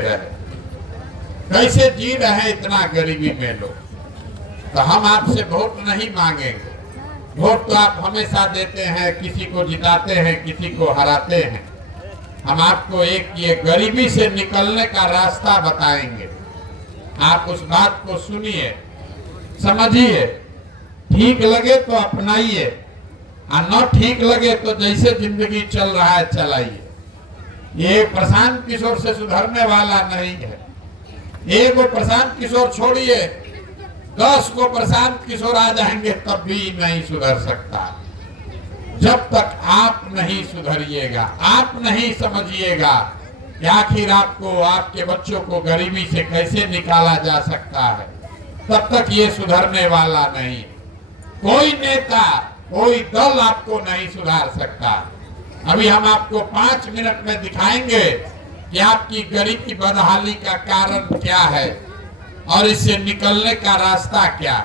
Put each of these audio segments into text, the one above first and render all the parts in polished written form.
कैसे जी रहे हैं इतना गरीबी में लोग। तो हम आपसे वोट नहीं मांगेंगे। वोट तो आप हमेशा देते हैं, किसी को जिताते हैं, किसी को हराते हैं। हम आपको एक ये गरीबी से निकलने का रास्ता बताएंगे। आप उस बात को सुनिए, समझिए, ठीक लगे तो अपनाइए और न ठीक लगे तो जैसे जिंदगी चल रहा है चलाइए। ये प्रशांत किशोर से सुधरने वाला नहीं है। एक वो प्रशांत किशोर छोड़िए, 10 को प्रशांत किशोर आ जाएंगे तब भी नहीं सुधर सकता। जब तक आप नहीं सुधरिएगा, आप नहीं समझिएगा कि आखिर आपको, आपके बच्चों को गरीबी से कैसे निकाला जा सकता है, तब तक ये सुधरने वाला नहीं। कोई नेता, कोई दल आपको नहीं सुधार सकता। अभी हम आपको 5 मिनट में दिखाएंगे कि आपकी गरीबी बदहाली का कारण क्या है और इससे निकलने का रास्ता क्या।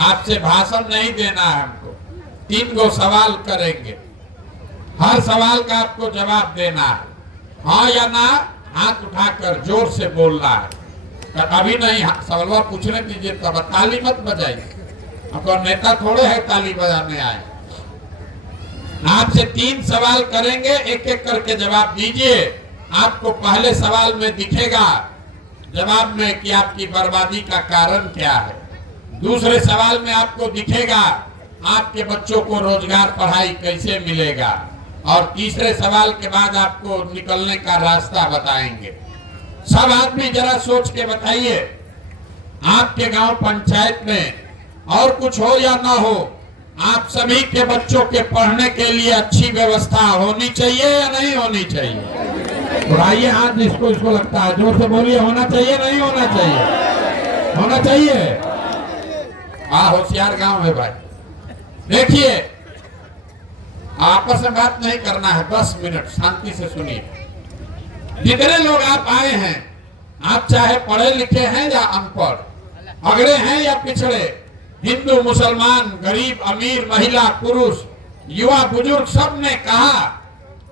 आपसे भाषण नहीं देना है हमको, 3 गो सवाल करेंगे, हर सवाल का आपको जवाब देना है, हाँ या ना, हाथ उठाकर जोर से बोलना है। अभी नहीं, सवाल पूछने दीजिए, तब ताली मत बजाइए, आपको नेता थोड़े है ताली बजाने आए। आपसे 3 सवाल करेंगे, एक एक करके जवाब दीजिए। आपको पहले सवाल में दिखेगा जवाब में कि आपकी बर्बादी का कारण क्या है। दूसरे सवाल में आपको दिखेगा आपके बच्चों को रोजगार, पढ़ाई कैसे मिलेगा। और तीसरे सवाल के बाद आपको निकलने का रास्ता बताएंगे। सब आदमी जरा सोच के बताइए, आपके गांव पंचायत में और कुछ हो या ना हो, आप सभी के बच्चों के पढ़ने के लिए अच्छी व्यवस्था होनी चाहिए या नहीं होनी चाहिए? उठाइए हाथ जिसको इसको लगता है, जोर से बोलिए, होना चाहिए नहीं होना चाहिए? होना चाहिए। हाँ, होशियार गांव है भाई। देखिए, आपस में बात नहीं करना है, 10 मिनट शांति से सुनिए। जितने लोग आप आए हैं, आप चाहे पढ़े लिखे हैं या अनपढ़, अगड़े हैं या पिछड़े, हिंदू मुसलमान, गरीब अमीर, महिला पुरुष, युवा बुजुर्ग, सब ने कहा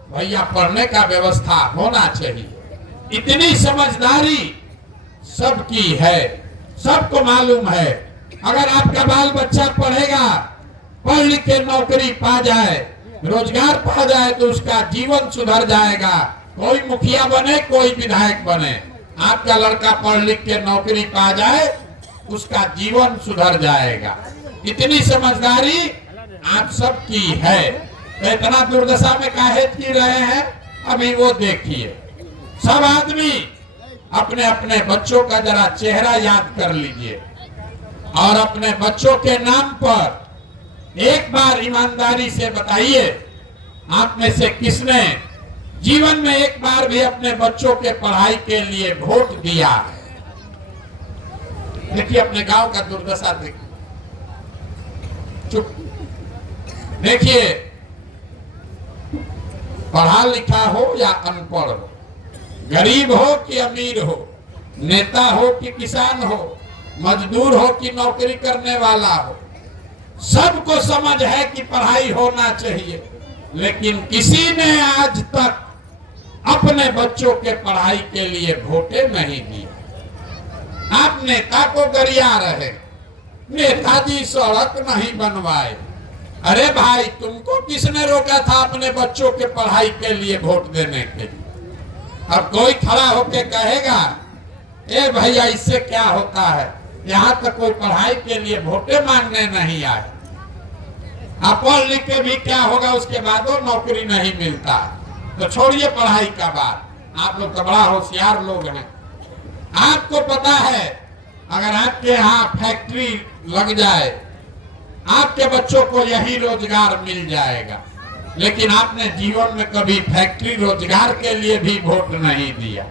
भैया पढ़ने का व्यवस्था होना चाहिए। इतनी समझदारी सबकी है, सबको मालूम है। अगर आपका बाल बच्चा पढ़ेगा, पढ़ लिख के नौकरी पा जाए, रोजगार पा जाए, तो उसका जीवन सुधर जाएगा। कोई मुखिया बने, कोई विधायक बने, आपका लड़का पढ़ लिख के नौकरी पा जाए, उसका जीवन सुधर जाएगा। इतनी समझदारी आप सबकी है। तो इतना दुर्दशा में काहे जी रहे हैं, अभी वो देखिए। सब आदमी अपने अपने बच्चों का जरा चेहरा याद कर लीजिए और अपने बच्चों के नाम पर एक बार ईमानदारी से बताइए, आप में से किसने जीवन में एक बार भी अपने बच्चों के पढ़ाई के लिए वोट दिया है? देखिए, अपने गांव का दुर्दशा देखिए। चुप। देखिए, पढ़ा लिखा हो या अनपढ़ हो, गरीब हो कि अमीर हो, नेता हो कि किसान हो, मजदूर हो कि नौकरी करने वाला हो, सबको समझ है कि पढ़ाई होना चाहिए। लेकिन किसी ने आज तक अपने बच्चों के पढ़ाई के लिए वोटे नहीं दिए। आप नेता को गरिया रहे, नेताजी सड़क नहीं बनवाए। अरे भाई, तुमको किसने रोका था अपने बच्चों के पढ़ाई के लिए वोट देने के लिए? अब कोई खड़ा होके कहेगा, ए भैया इससे क्या होता है, यहाँ तक कोई पढ़ाई के लिए वोटे मांगने नहीं आए। आप पढ़ लिख के भी क्या होगा, उसके बाद वो नौकरी नहीं मिलता। तो छोड़िए पढ़ाई का बात, आप लोग तो बड़ा होशियार लोग हैं। आपको पता है, अगर आपके यहाँ फैक्ट्री लग जाए, आपके बच्चों को यही रोजगार मिल जाएगा। लेकिन आपने जीवन में कभी फैक्ट्री, रोजगार के लिए भी वोट नहीं दिया।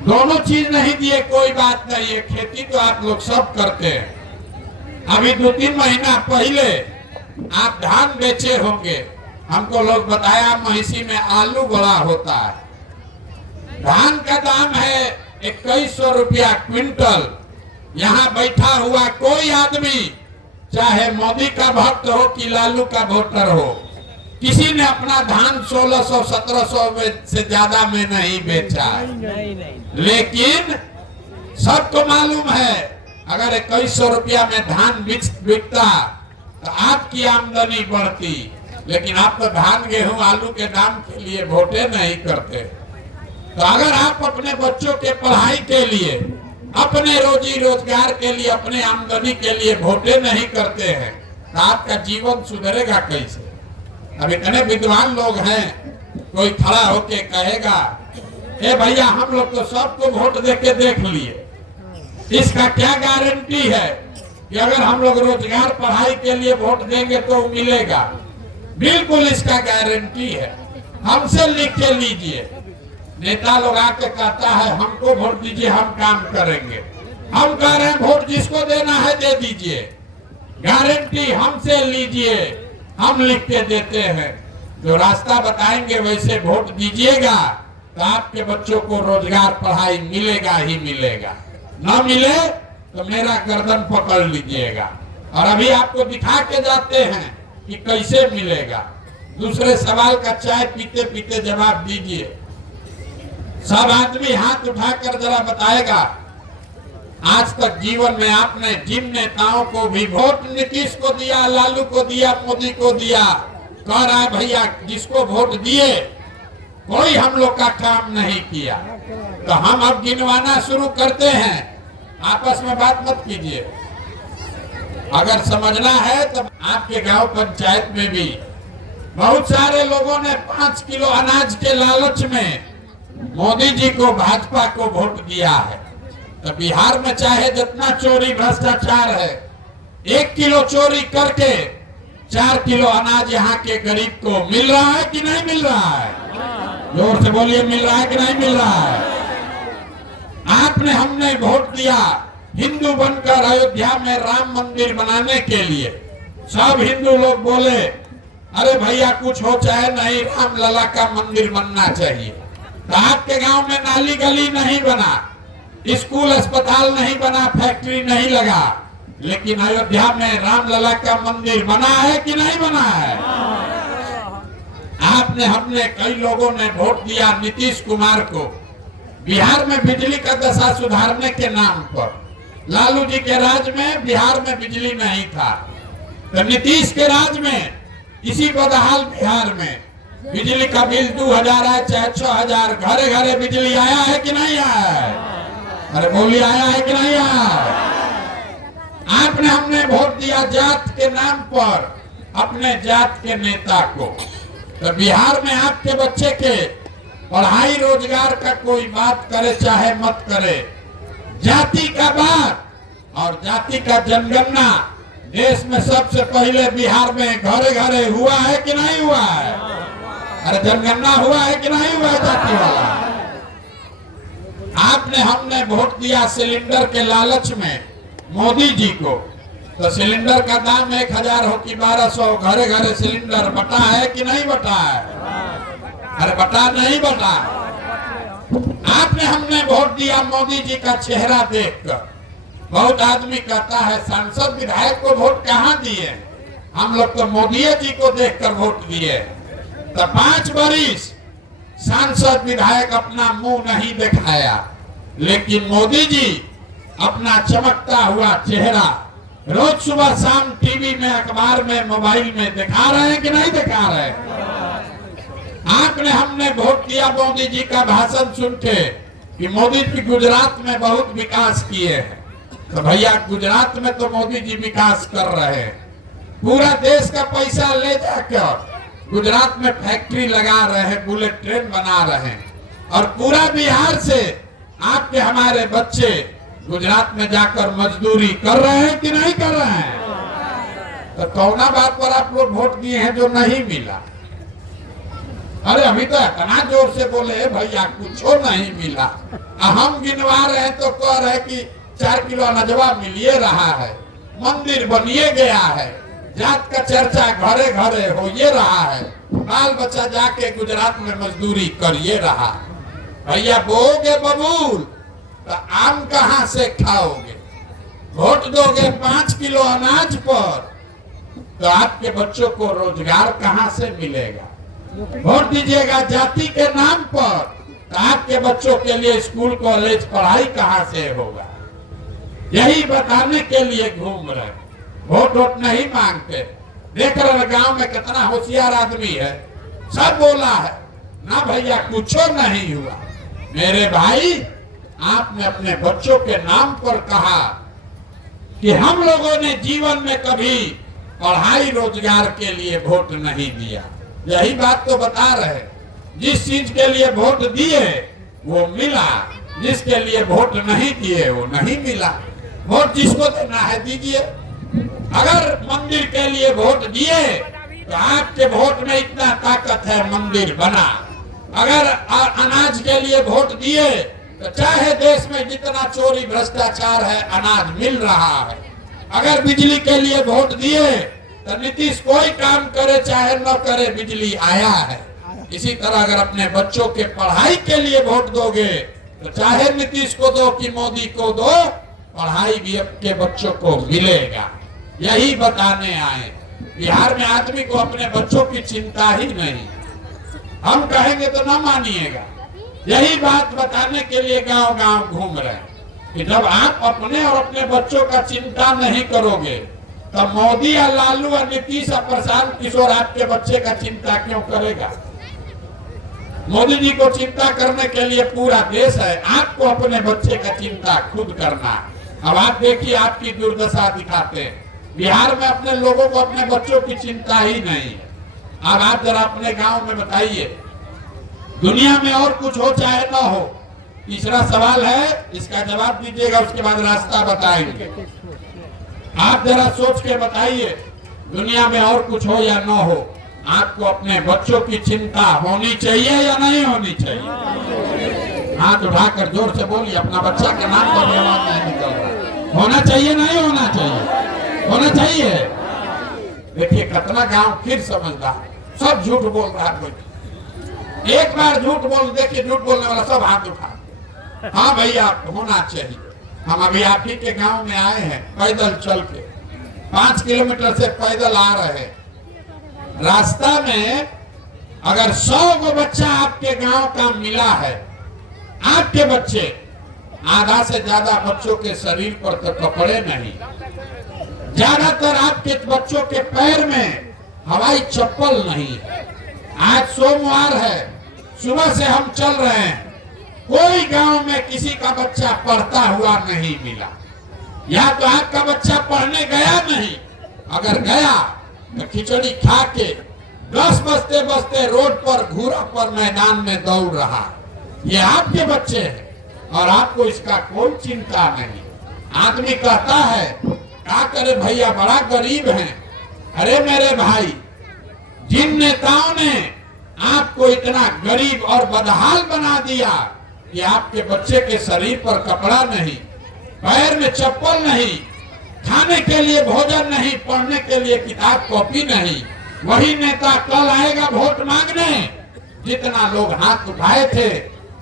दोनों चीज नहीं दिए, कोई बात नहीं है। खेती तो आप लोग सब करते हैं। अभी 2-3 महीना पहले आप धान बेचे होंगे, हमको लोग बताया महिषी में आलू बड़ा होता है। धान का दाम है 2100 रुपया क्विंटल। यहाँ बैठा हुआ कोई आदमी, चाहे मोदी का भक्त हो कि लालू का वोटर हो, किसी ने अपना धान 1600-1700 में से ज्यादा में नहीं बेचा है। लेकिन सबको मालूम है अगर 2100 रुपया में धान बिकता तो आपकी आमदनी बढ़ती। लेकिन आप तो धान गेहूं आलू के दाम के लिए वोटे नहीं करते। तो अगर आप अपने बच्चों के पढ़ाई के लिए, अपने रोजी रोजगार के लिए, अपने आमदनी के लिए वोटे नहीं करते हैं तो आपका जीवन सुधरेगा कैसे? अब इतने विद्वान लोग हैं, कोई खड़ा होके कहेगा ए भैया हम लोग तो सबको वोट देके देख लिए, इसका क्या गारंटी है कि अगर हम लोग रोजगार पढ़ाई के लिए वोट देंगे तो मिलेगा? बिल्कुल इसका गारंटी है। हमसे लिख के लीजिए। नेता लोग आके कहता है हमको वोट दीजिए हम काम करेंगे। हम कह रहे हैं वोट जिसको देना है दे दीजिए, गारंटी हमसे लीजिए, हम लिख के देते हैं। जो रास्ता बताएंगे वैसे वोट दीजिएगा तो आपके बच्चों को रोजगार पढ़ाई मिलेगा ही मिलेगा। न मिले तो मेरा गर्दन पकड़ लीजिएगा। और अभी आपको दिखा के जाते हैं कि कैसे मिलेगा। दूसरे सवाल का चाय पीते पीते जवाब दीजिए। सब आदमी हाथ उठाकर जरा बताएगा आज तक जीवन में आपने जिन नेताओं को भी वोट नीतीश को दिया, लालू को दिया, मोदी को दिया, कह रहा है भैया जिसको वोट दिए कोई हम लोग का काम नहीं किया। तो हम अब गिनवाना शुरू करते हैं। आपस में बात मत कीजिए। अगर समझना है तो आपके गांव पंचायत में भी बहुत सारे लोगों ने 5 किलो अनाज के लालच में मोदी जी को, भाजपा को वोट दिया है। तो बिहार में चाहे जितना चोरी भ्रष्टाचार है, 1 किलो चोरी करके 4 किलो अनाज यहाँ के गरीब को मिल रहा है कि नहीं मिल रहा है? जोर से बोलिए, मिल रहा है कि नहीं मिल रहा है? आपने हमने वोट दिया हिंदू बनकर अयोध्या में राम मंदिर बनाने के लिए। सब हिंदू लोग बोले अरे भैया कुछ हो चाहे नहीं, राम लला का मंदिर बनना चाहिए। तो आपके गांव में नाली गली नहीं बना, स्कूल अस्पताल नहीं बना, फैक्ट्री नहीं लगा, लेकिन अयोध्या में राम लला का मंदिर बना है कि नहीं बना है? आपने हमने कई लोगों ने वोट दिया नीतीश कुमार को बिहार में बिजली का दशा सुधारने के नाम पर। लालू जी के राज में बिहार में बिजली नहीं था, तो नीतीश के राज में इसी बदहाल बिहार में बिजली का बिल 2000 आए चाहे 6000, घरे घरे बिजली आया है कि नहीं आया है? अरे बोलिए, आया है कि नहीं आया? आपने हमने वोट दिया जात के नाम पर अपने जात के नेता को। तो बिहार में आपके बच्चे के पढ़ाई रोजगार का कोई बात करे चाहे मत करे, जाति का बात और जाति का जनगणना देश में सबसे पहले बिहार में घरे घरे हुआ है कि नहीं हुआ है? अरे जनगणना हुआ है कि नहीं हुआ है जाति वाला? आपने हमने वोट दिया सिलेंडर के लालच में मोदी जी को। तो सिलेंडर का दाम 1000 हो कि 1200, घरे घरे सिलेंडर बटा है कि नहीं बटा है? अरे बटा नहीं बटा? आपने हमने वोट दिया मोदी जी का चेहरा देखकर। बहुत आदमी कहता है सांसद विधायक को वोट कहाँ दिए, हम लोग तो मोदी जी को देखकर वोट दिए। तो 5 बरिस सांसद विधायक अपना मुंह नहीं दिखाया, लेकिन मोदी जी अपना चमकता हुआ चेहरा रोज सुबह शाम टीवी में, अखबार में, मोबाइल में दिखा रहे हैं कि नहीं दिखा रहे? आपने हमने वोट दिया मोदी जी का भाषण सुन के कि मोदी जी गुजरात में बहुत विकास किए हैं। तो भैया गुजरात में तो मोदी जी विकास कर रहे हैं, पूरा देश का पैसा ले जाकर गुजरात में फैक्ट्री लगा रहे हैं, बुलेट ट्रेन बना रहे हैं, और पूरा बिहार से आपके हमारे बच्चे गुजरात में जाकर मजदूरी कर रहे हैं कि नहीं कर रहे हैं? तो कौना बात पर आप लोग वोट दिए हैं जो नहीं मिला? अरे अभी तो इतना जोर से बोले भैया कुछ नहीं मिला, हम गिनवा रहे हैं तो कह रहे कि 4 किलो अनाजवा मिलिए रहा है, मंदिर बनिए गया है, जात का चर्चा घरे घरे हो ये रहा है, बाल बच्चा जाके गुजरात में मजदूरी करिए रहा। भैया बोगे बबूल तो आम कहाँ से खाओगे? वोट दोगे 5 किलो अनाज पर, तो आपके बच्चों को रोजगार कहां से मिलेगा? वोट दीजिएगा जाति के नाम पर, तो आपके बच्चों के लिए स्कूल कॉलेज पढ़ाई कहां से होगा? यही बताने के लिए घूम रहे, वोट वोट नहीं मांगते। देख रहे गांव में कितना होशियार आदमी है, सब बोला है ना भैया कुछ नहीं हुआ। मेरे भाई, आपने अपने बच्चों के नाम पर कहा कि हम लोगों ने जीवन में कभी पढ़ाई रोजगार के लिए वोट नहीं दिया। यही बात तो बता रहे, जिस चीज के लिए वोट दिए वो मिला, जिसके लिए वोट नहीं दिए वो नहीं मिला। वोट जिसको देना है दीजिए। अगर मंदिर के लिए वोट दिए तो आपके वोट में इतना ताकत है, मंदिर बना। अगर अनाज के लिए वोट दिए तो चाहे देश में जितना चोरी भ्रष्टाचार है, अनाज मिल रहा है। अगर बिजली के लिए वोट दिए तो नीतीश कोई काम करे चाहे न करे, बिजली आया है। इसी तरह अगर अपने बच्चों के पढ़ाई के लिए वोट दोगे तो चाहे नीतीश को दो कि मोदी को दो, पढ़ाई भी आपके बच्चों को मिलेगा। यही बताने आए। बिहार में आदमी को अपने बच्चों की चिंता ही नहीं, हम कहेंगे तो न मानिएगा। यही बात बताने के लिए गांव गांव घूम रहे हैं कि जब आप अपने और अपने बच्चों का चिंता नहीं करोगे तो मोदी या लालू या नीतीश या प्रशांत किशोर आपके बच्चे का चिंता क्यों करेगा? मोदी जी को चिंता करने के लिए पूरा देश है, आपको अपने बच्चे का चिंता खुद करना। अब आप देखिए, आपकी दुर्दशा दिखाते हैं। बिहार में अपने लोगों को अपने बच्चों की चिंता ही नहीं है। अब आप जरा अपने गांव में बताइए, दुनिया में और कुछ हो चाहे ना हो। तीसरा सवाल है, इसका जवाब दीजिएगा, उसके बाद रास्ता बताएंगे। आप जरा सोच के बताइए, दुनिया में और कुछ हो या ना हो, आपको अपने बच्चों की चिंता होनी चाहिए या नहीं होनी चाहिए? हाथ उठाकर जोर से बोलिए, अपना बच्चा के नाम पर आवाज नहीं निकल रहा। होना चाहिए नहीं होना चाहिए? होना चाहिए। देखिए कितना गांव फिर समझदार, सब झूठ बोल रहा है। कोई एक बार झूठ बोल, देखिए झूठ बोलने वाला सब हाथ उठा। हाँ भैया होना चाहिए। हम अभी आप ही के गांव में आए हैं, पैदल चल के 5 किलोमीटर से पैदल आ रहे हैं। रास्ता में अगर 100 को बच्चा आपके गांव का मिला है, आपके बच्चे, आधा से ज्यादा बच्चों के शरीर पर तो कपड़े नहीं, ज्यादातर आपके बच्चों के पैर में हवाई चप्पल नहीं है। आज सोमवार है, सुबह से हम चल रहे हैं, कोई गांव में किसी का बच्चा पढ़ता हुआ नहीं मिला। या तो आपका बच्चा पढ़ने गया नहीं, अगर गया तो खिचड़ी खा के 10 बजते बजते रोड पर घूरा पर मैदान में दौड़ रहा। ये आपके बच्चे हैं और आपको इसका कोई चिंता नहीं। आदमी कहता है क्या करे भैया, बड़ा गरीब हैं। अरे मेरे भाई, जिन नेताओं ने आपको इतना गरीब और बदहाल बना दिया कि आपके बच्चे के शरीर पर कपड़ा नहीं, पैर में चप्पल नहीं, खाने के लिए भोजन नहीं, पढ़ने के लिए किताब कॉपी नहीं, वही नेता कल आएगा वोट मांगने। जितना लोग हाथ उठाए थे,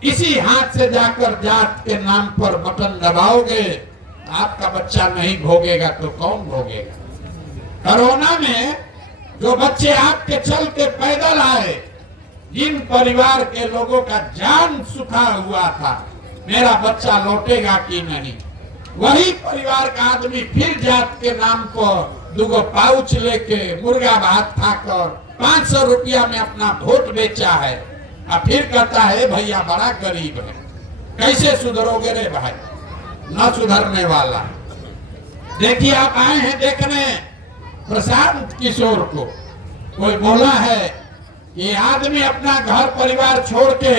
इसी हाथ से जाकर जात के नाम पर बटन दबाओगे, आपका बच्चा नहीं भोगेगा तो कौन भोगेगा? कोरोना में जो बच्चे आपके चल के पैदल आए, जिन परिवार के लोगों का जान सुखा हुआ था, मेरा बच्चा लौटेगा कि नहीं, वही परिवार का आदमी फिर जात के नाम पर 2 पाउच लेके मुर्गा भात खाकर 500 रुपया में अपना वोट बेचा है और फिर कहता है भैया बड़ा गरीब है। कैसे सुधरोगे रे भाई? न सुधरने वाला। देखिए आप आए हैं देखने प्रशांत किशोर को, कोई बोला है ये आदमी अपना घर परिवार छोड़ के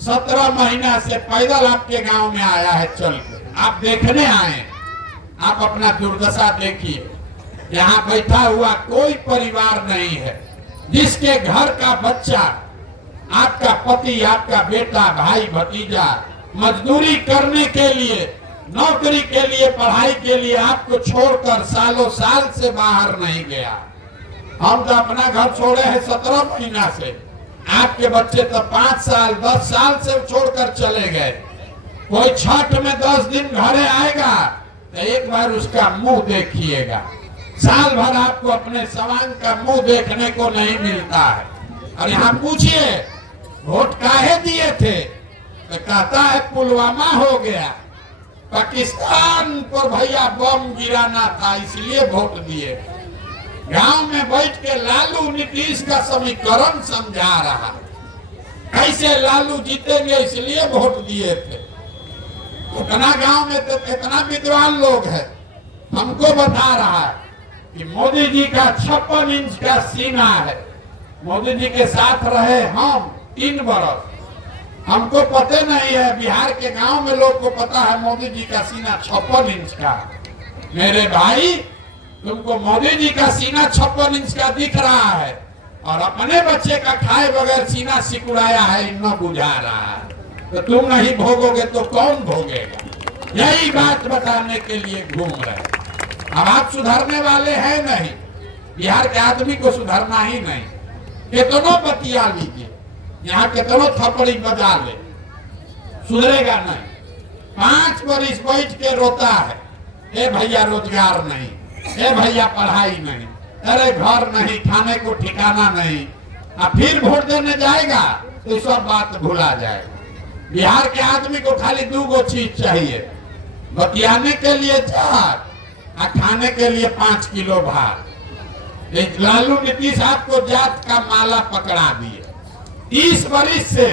17 महीना से पैदल आपके गांव में आया है चल के। आप देखने आए, आप अपना दुर्दशा देखिए। यहाँ बैठा हुआ कोई परिवार नहीं है जिसके घर का बच्चा, आपका पति, आपका बेटा, भाई, भतीजा मजदूरी करने के लिए, नौकरी के लिए, पढ़ाई के लिए आपको छोड़कर सालों साल से बाहर नहीं गया। हम तो अपना घर छोड़े हैं 17 महीना से, आपके बच्चे तो 5 साल 10 साल से छोड़कर चले गए। कोई छठ में 10 दिन घरे आएगा तो एक बार उसका मुंह देखिएगा। साल भर आपको अपने सवांग का मुंह देखने को नहीं मिलता है। और यहाँ पूछिए वोट काहे दिए थे, तो कहता है पुलवामा हो गया, पाकिस्तान पर भैया बम गिराना था इसलिए वोट दिए। गांव में बैठ के लालू नीतीश का समीकरण समझा रहा, कैसे लालू जीतेंगे इसलिए वोट दिए थे। इतना गांव में तो इतना विद्वान लोग है, हमको बता रहा है कि मोदी जी का 56 इंच का सीना है। मोदी जी के साथ रहे हम 3 बरस, हमको पता नहीं है, बिहार के गांव में लोग को पता है मोदी जी का सीना 56 इंच का। मेरे भाई तुमको मोदी जी का सीना 56 इंच का दिख रहा है और अपने बच्चे का खाए बगैर सीना सिकुड़ाया है, न बुझा रहा है, तो तुम नहीं भोगोगे तो कौन भोगेगा? यही बात बताने के लिए घूम रहे। अब आप सुधरने वाले हैं नहीं, बिहार के आदमी को सुधरना ही नहीं। कितनों बतिया लीजिए, यहाँ कितनों थप्पड़ी बजा ले, सुधरेगा नहीं। 5 बरिस बैठ के रोता है, ए भैया रोजगार नहीं, ए भैया पढ़ाई नहीं, अरे घर नहीं, खाने को ठिकाना नहीं। अब फिर वोट देने जाएगा तो सब बात भुला जाएगा। बिहार के आदमी को खाली 2 चीज चाहिए, बतियाने के लिए जात और खाने के लिए 5 किलो भात। लालू नीतीश आपको जात का माला पकड़ा दिए। 30 बरिस से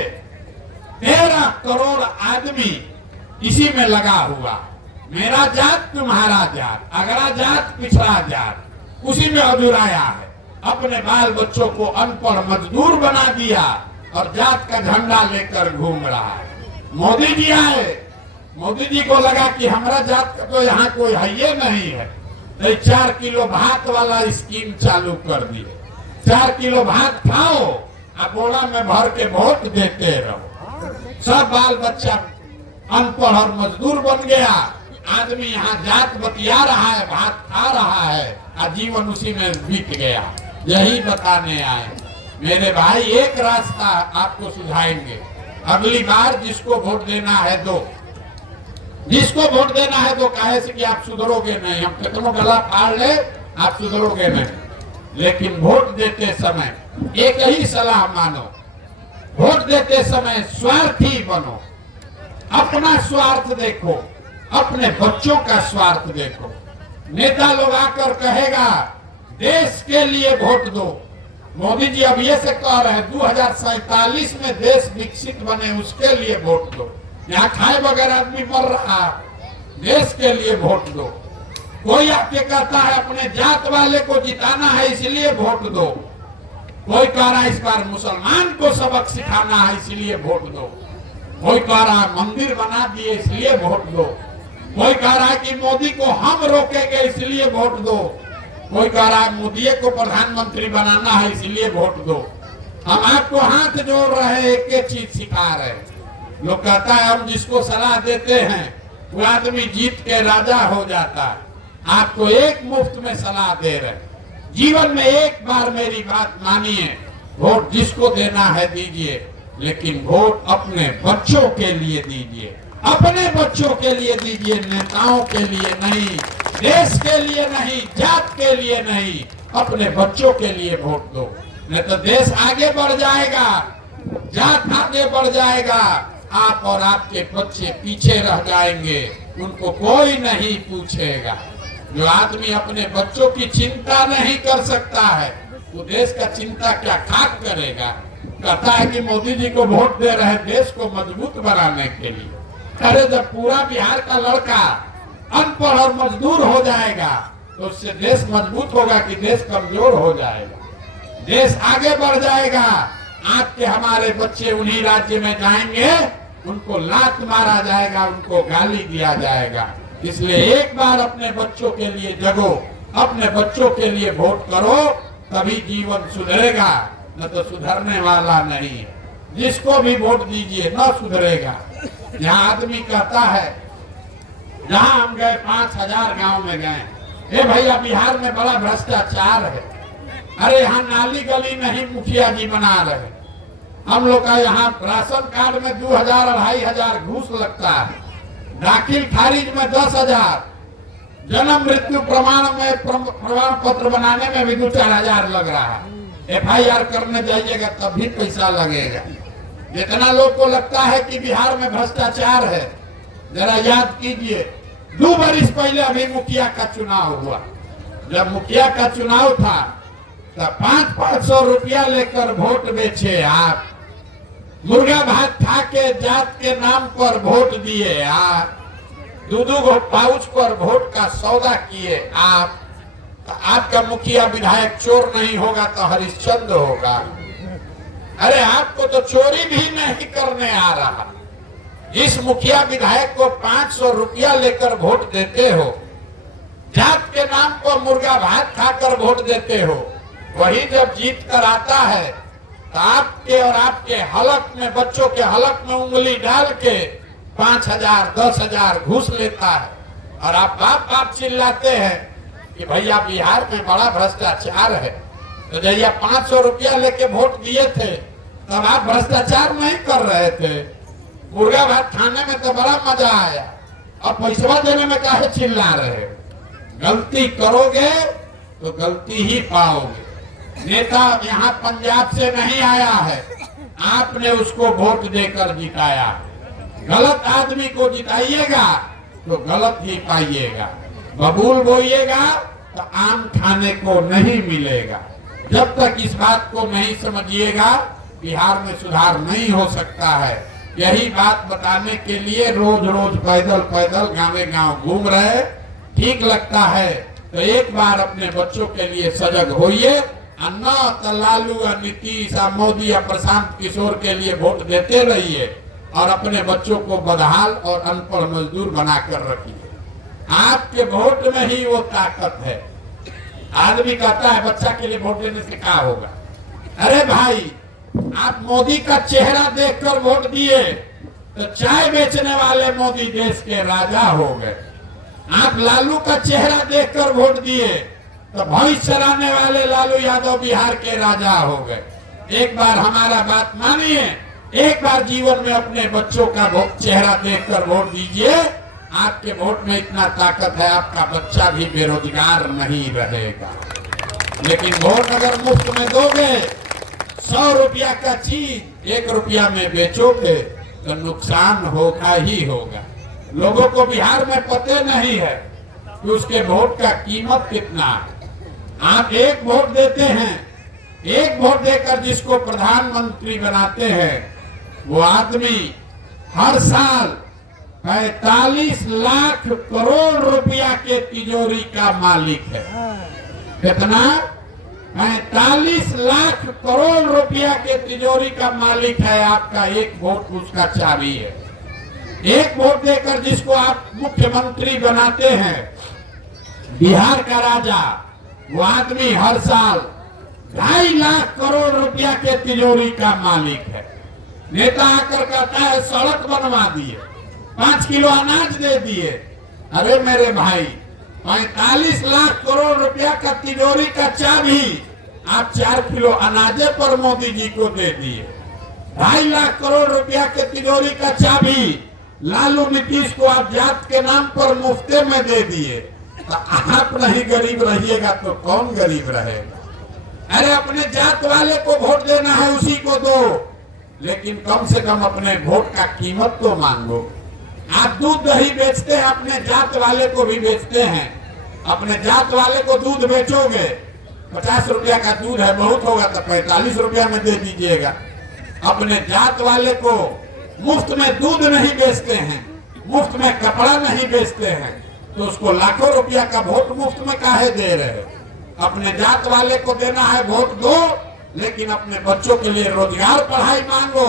13 करोड़ आदमी इसी में लगा हुआ, मेरा जात तुम्हारा जात, अगला जात पिछड़ा जात, उसी में अधूराया है। अपने बाल बच्चों को अनपढ़ मजदूर बना दिया और जात का झंडा लेकर घूम रहा है। मोदी जी आए, मोदी जी को लगा कि हमारा जात का तो यहाँ कोई है नहीं है, तो 4 किलो भात वाला स्कीम चालू कर दिए। 4 किलो भात खाओ और बोरा में भर के वोट देते रहो। सब बाल बच्चा अनपढ़ और मजदूर बन गया। आदमी यहाँ जात बतिया रहा है, भात खा रहा है और जीवन उसी में बीत गया। यही बताने आए मेरे भाई। एक रास्ता आपको सुझाएंगे, अगली बार जिसको वोट देना है दो, जिसको वोट देना है तो कहे से कि आप सुधरोगे नहीं, हम कितनों गला फाड़ ले आप सुधरोगे नहीं। लेकिन वोट देते समय एक ही सलाह मानो, वोट देते समय स्वार्थी बनो। अपना स्वार्थ देखो, अपने बच्चों का स्वार्थ देखो। नेता लोग आकर कहेगा देश के लिए वोट दो। मोदी जी अब ये से कह रहे हैं 2047 में देश विकसित बने उसके लिए वोट दो। यहाँ खाए बगैर आदमी मर रहा, देश के लिए वोट दो। कोई आपके कहता है अपने जात वाले को जिताना है इसलिए वोट दो। कोई कह रहा है इस बार मुसलमान को सबक सिखाना है इसलिए वोट दो। कोई कह रहा है मंदिर बना दिए इसलिए वोट दो। कोई कह रहा है कि मोदी को हम रोकेंगे इसलिए वोट दो। कोई कह रहा है मोदी को प्रधानमंत्री बनाना है इसलिए वोट दो। हम आपको हाथ जोड़ रहे, एक चीज सिखा रहे। लोग कहता है हम जिसको सलाह देते हैं वो आदमी जीत के राजा हो जाता है। आपको एक मुफ्त में सलाह दे रहे, जीवन में एक बार मेरी बात मानिए, वोट जिसको देना है दीजिए, लेकिन वोट अपने बच्चों के लिए दीजिए। अपने बच्चों के लिए दीजिए, नेताओं के लिए नहीं, देश के लिए नहीं, जात के लिए नहीं, अपने बच्चों के लिए वोट दो। नहीं तो देश आगे बढ़ जाएगा, जात आगे बढ़ जाएगा, आप और आपके बच्चे पीछे रह जाएंगे, उनको कोई नहीं पूछेगा। जो आदमी अपने बच्चों की चिंता नहीं कर सकता है वो देश का चिंता क्या खाक करेगा। कहता है कि मोदी जी को वोट दे रहे देश को मजबूत बनाने के लिए। अरे जब पूरा बिहार का लड़का अनपढ़ और मजदूर हो जाएगा तो उससे देश मजबूत होगा कि देश कमजोर हो जाएगा? देश आगे बढ़ जाएगा। आपके हमारे बच्चे उन्हीं राज्य में जाएंगे, उनको लात मारा जाएगा, उनको गाली दिया जाएगा। इसलिए एक बार अपने बच्चों के लिए जगो, अपने बच्चों के लिए वोट करो, तभी जीवन सुधरेगा, न तो सुधरने वाला नहीं है। जिसको भी वोट दीजिए न सुधरेगा। यहाँ आदमी कहता है, जहाँ हम गए 5000 गांव में गए, हे भैया बिहार में बड़ा भ्रष्टाचार है। अरे यहाँ नाली गली नहीं मुखिया जी बना रहे। हम लोग का यहाँ राशन कार्ड में 2000 2500 घूस लगता है, दाखिल खारिज में 10,000, जन्म मृत्यु प्रमाण में प्रमाण पत्र बनाने में भी 2-4 हजार लग रहा है। FIR करने जाइएगा तब भी पैसा लगेगा। जितना लोग को लगता है कि बिहार में भ्रष्टाचार है, जरा याद कीजिए 2 वर्ष पहले अभी मुखिया का चुनाव हुआ। जब मुखिया का चुनाव था तब 500 रुपया लेकर वोट बेचे आप, मुर्गा भात खा के जात के नाम पर वोट दिए आप, 2-2 पाउच पर वोट का सौदा किए आप। तो आपका मुखिया विधायक चोर नहीं होगा तो हरिश्चंद्र होगा। अरे आपको तो चोरी भी नहीं करने आ रहा। इस मुखिया विधायक को 500 रुपया लेकर वोट देते हो, जात के नाम पर मुर्गा भात खाकर वोट देते हो। वही जब जीत कर आता है तो आपके और आपके हलक में, बच्चों के हलक में उंगली डाल के 5,000 10,000 घूस लेता है और आप बाप बाप चिल्लाते हैं कि भैया बिहार में बड़ा भ्रष्टाचार है। तो जब 500 रुपया लेके वोट दिए थे तब आप भ्रष्टाचार नहीं कर रहे थे। मुर्गा भात खाने में तो बड़ा मजा आया, अब पैसा देने में काहे चिल्ला रहे। गलती करोगे तो गलती ही पाओगे। नेता यहाँ पंजाब से नहीं आया है, आपने उसको वोट देकर जिताया। गलत आदमी को जिताइएगा तो गलत ही पाइएगा। बबूल बोइएगा तो आम खाने को नहीं मिलेगा। जब तक इस बात को नहीं समझिएगा बिहार में सुधार नहीं हो सकता है। यही बात बताने के लिए रोज रोज पैदल पैदल गाँव गाँव घूम रहे। ठीक लगता है तो एक बार अपने बच्चों के लिए सजग होइए। अन्ना तो लालू और नीतीश और मोदी या प्रशांत किशोर के लिए वोट देते रहिए और अपने बच्चों को बदहाल और अनपढ़ मजदूर बनाकर रखिए। आपके वोट में ही वो ताकत है। आदमी कहता है बच्चा के लिए वोट देने से क्या होगा। अरे भाई, आप मोदी का चेहरा देखकर वोट दिए तो चाय बेचने वाले मोदी देश के राजा हो गए। आप लालू का चेहरा देखकर वोट दिए तो भविष्य चलाने वाले लालू यादव बिहार के राजा हो गए। एक बार हमारा बात मानिए, एक बार जीवन में अपने बच्चों का चेहरा देखकर वोट दीजिए। आपके वोट में इतना ताकत है, आपका बच्चा भी बेरोजगार नहीं रहेगा। लेकिन वोट अगर मुफ्त में दोगे, 100 रुपया का चीज 1 रुपया में बेचोगे तो नुकसान होगा ही होगा। लोगों को बिहार में पता नहीं है कि उसके वोट का कीमत कितना है। आप एक वोट देते हैं, एक वोट देकर जिसको प्रधानमंत्री बनाते हैं वो आदमी हर साल 45 लाख करोड़ रुपया के तिजोरी का मालिक है। कितना? 45 लाख करोड़ रुपया के तिजोरी का मालिक है। आपका एक वोट उसका चाबी है। एक वोट देकर जिसको आप मुख्यमंत्री बनाते हैं, बिहार का राजा, वो आदमी हर साल 2.5 लाख करोड़ रुपया के तिजोरी का मालिक है। नेता आकर कहता है सड़क बनवा दिए, 5 किलो अनाज दे दिए। अरे मेरे भाई, 45 लाख करोड़ रुपया का तिजोरी का चाबी आप 4 किलो अनाजे पर मोदी जी को दे दिए। 2.5 लाख करोड़ रुपया के तिजोरी का चाबी लालू नीतीश को आप जात के नाम पर मुफ्ते में दे दिए। तो आप नहीं गरीब रहिएगा तो कौन गरीब रहेगा। अरे अपने जात वाले को वोट देना है उसी को दो, लेकिन कम से कम अपने वोट का कीमत तो मांगो। आप दूध दही बेचते हैं, अपने जात वाले को भी बेचते हैं। अपने जात वाले को दूध बेचोगे, 50 रुपया का दूध है, बहुत होगा तो 45 रुपया में दे दीजिएगा। अपने जात वाले को मुफ्त में दूध नहीं बेचते हैं, मुफ्त में कपड़ा नहीं बेचते हैं, तो उसको लाखों रुपया का वोट मुफ्त में काहे दे रहे। अपने जात वाले को देना है वोट दो, लेकिन अपने बच्चों के लिए रोजगार पढ़ाई मांगो।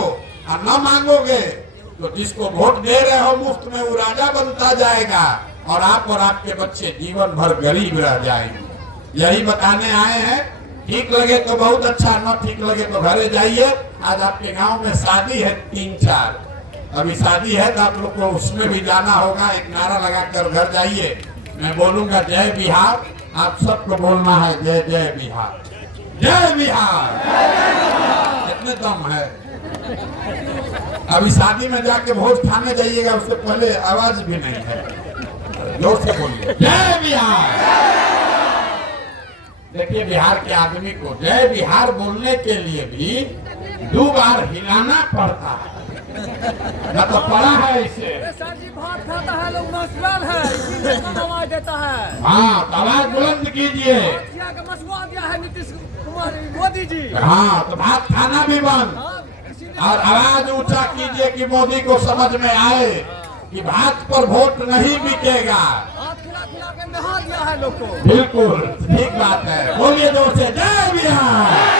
और न मांगोगे तो जिसको वोट दे रहे हो मुफ्त में वो राजा बनता जाएगा और आप और आपके बच्चे जीवन भर गरीब रह जाएंगे। यही बताने आए हैं। ठीक लगे तो बहुत अच्छा, न ठीक लगे तो घरे जाइए। आज आपके गांव में शादी है 3-4, अभी शादी है तो आप लोग को उसमें भी जाना होगा। एक नारा लगाकर घर जाइए। मैं बोलूंगा जय बिहार, आप सबको बोलना है जय जय बिहार, जय बिहार। कितने दम है। अभी शादी में जाके भोज खाने जाइएगा, उससे पहले आवाज भी नहीं है। जोर से बोलिए जय बिहार। देखिए बिहार के आदमी को जय बिहार बोलने के लिए भी 2 बार हिलाना पड़ता है, न तो पड़ा है इसे। सर जी भात खाता है, लोग मशगूल है, इसीलिए कम आवाज देता है। हाँ, तो आवाज बुलंद कीजिए। मशगूल दिया है नीतीश कुमार मोदी जी। हाँ, तो भात खाना भी बंद और आवाज ऊंचा कीजिए कि मोदी को समझ में आए कि भात पर वोट नहीं बिकेगा। भात खिला खिला के नहा दिया है लोग को। बिल्कुल ठीक बात है, बोलिए जोर से जय बिहार।